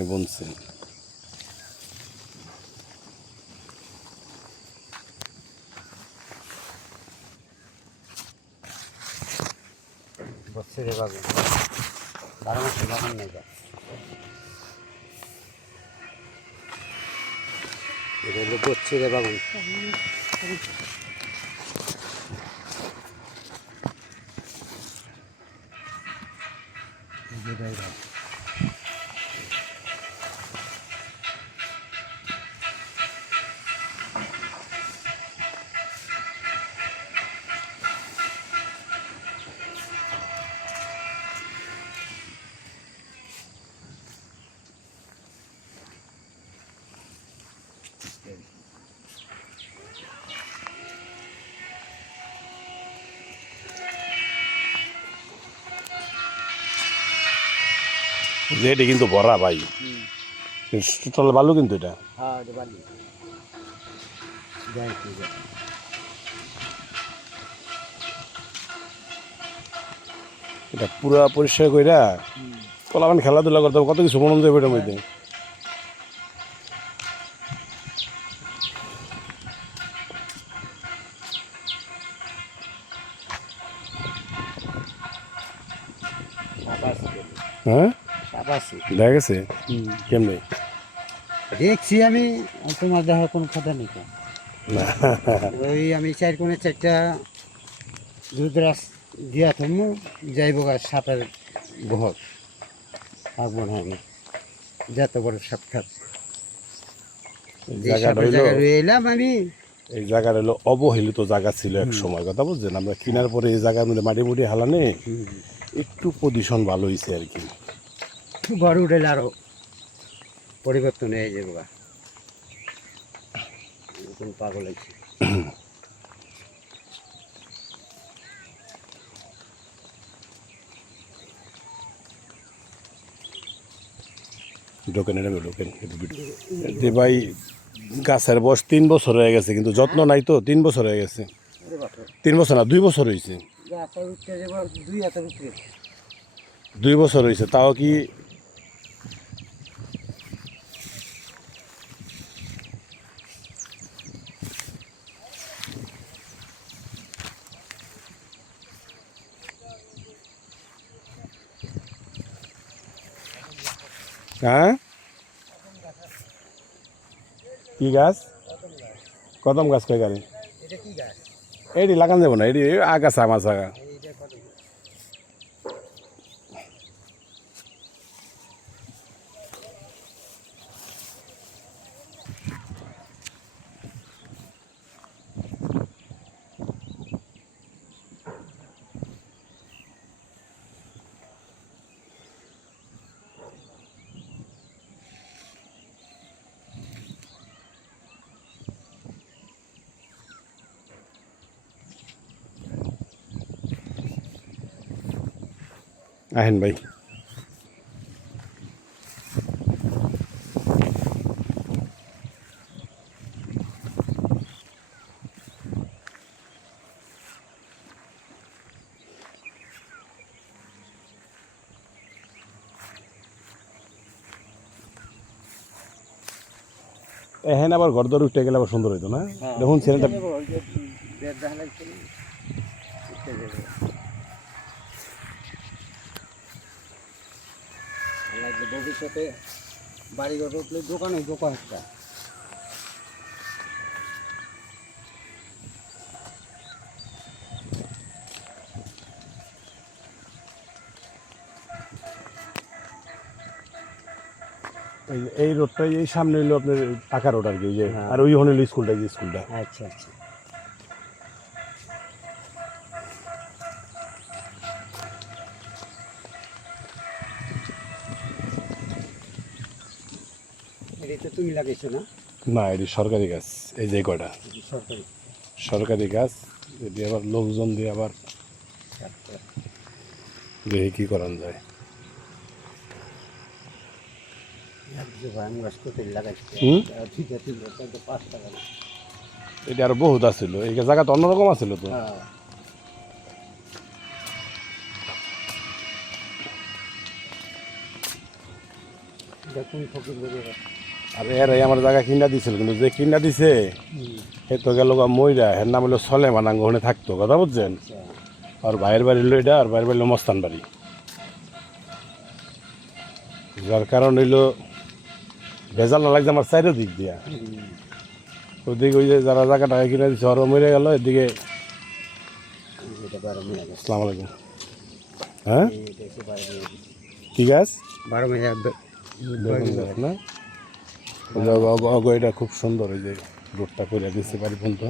উনি বুনছেন। বছরে বাগান 12 মাসে বাগান নেই যা এটা হলো বছরে বাগান। যে এটা কিন্তু ভরা ভাই, টোটাল বালু কিন্তু এটা। হ্যাঁ এটা বালি যাই কি এটা পুরা পরিষ্কার কইরা পোলাপান খেলাধুলা করতে হবে, কত কিছু মন যাবে এটার মধ্যে। হ্যাঁ দেখা গেছে কেমনে? দেখছি আমি, তোমার দেখার কোনো কথা নেই তো। ওই আমি 4 কোণে 4টা দুধরাস দিয়া থাকবো, যাইব গাছ সাপের ঘর থাকবো না আমি, যত বড় সাপ থাক যে সাপের জায়গায় রয়ে এলাম আমি। এই জায়গাটা হলো অবহেলিত জায়গা ছিল এক সময়, কথা বুঝছেন? আমরা কেনার পরে এই জায়গার মধ্যে মাটি মুটি হালানে একটু পজিশন ভালো হয়েছে আর কি। ঘর উঠেলে আরো পরিবর্তন হয়ে যাবো গা, কোন পাগল আছে। ঢোকেন এটা ঢোকেন যে ভাই, গাছের বয়স 3 বছর হয়ে গেছে কিন্তু যত্ন নাই তো। 3 বছর হয়ে গেছে, 3 বছর না 2 বছর হয়েছে। 2 বছর হয়েছে তাও কি হ্যাঁ? কি গাছ? কদম গাছ কয় গাড়ি এটি লাগান যাবো না, এটি আগাছা আমার আগা। আহেন ভাই। এহেন আবার ঘর দর উঠে গেলে আবার সুন্দর হইতো না? দেখুন ছেলেটা ভবিষ্যতে বাড়ি ঘর উঠলে দোকান হইব কয়েকটা। এই রোডটাই এই সামনে হইলো আপনার টাকা রোড আর কি, যে আর ওই হলো স্কুলটা, যে স্কুলটা। আচ্ছা আচ্ছা, এটা তো তুমি লাগাইছো না? না এটি সরকারি গাছ, এই যে কয়টা সরকারি সরকারি গাছ। এটি আবার লোকজন দিয়ে আবার দেখে কি করান যায়। এটা আরো বহুত আছিল, এই জায়গা তো অন্যরকম আছিল তো। দেখুন ফকির লোকের আর এরাই আমার জায়গা কিনা দিছিল, কিন্তু যে কিনা দিছে সে তো গেল মইরা, এর নাম হলো সলেমান, ওখানে থাকতো, কথা বুঝছেন? আর ভাইয়ের বাড়ি হলো এটা, আর ভাইয়ের বাড়ি হলো মস্তান বাড়ি। যার কারণ হইলো ভেজাল না লাগছে আমার চারিদিক দিয়া। ওদিকে ওই যে যারা জায়গাটা কিনে দিচ্ছে আরও মরে গেল, এদিকে আসসালামু আলাইকুম। হ্যাঁ ঠিক আছে, 12 মেয়া না এটা খুব সুন্দর, ওই যে রোডটা করে দিচ্ছে বাড়ি পর্যন্ত।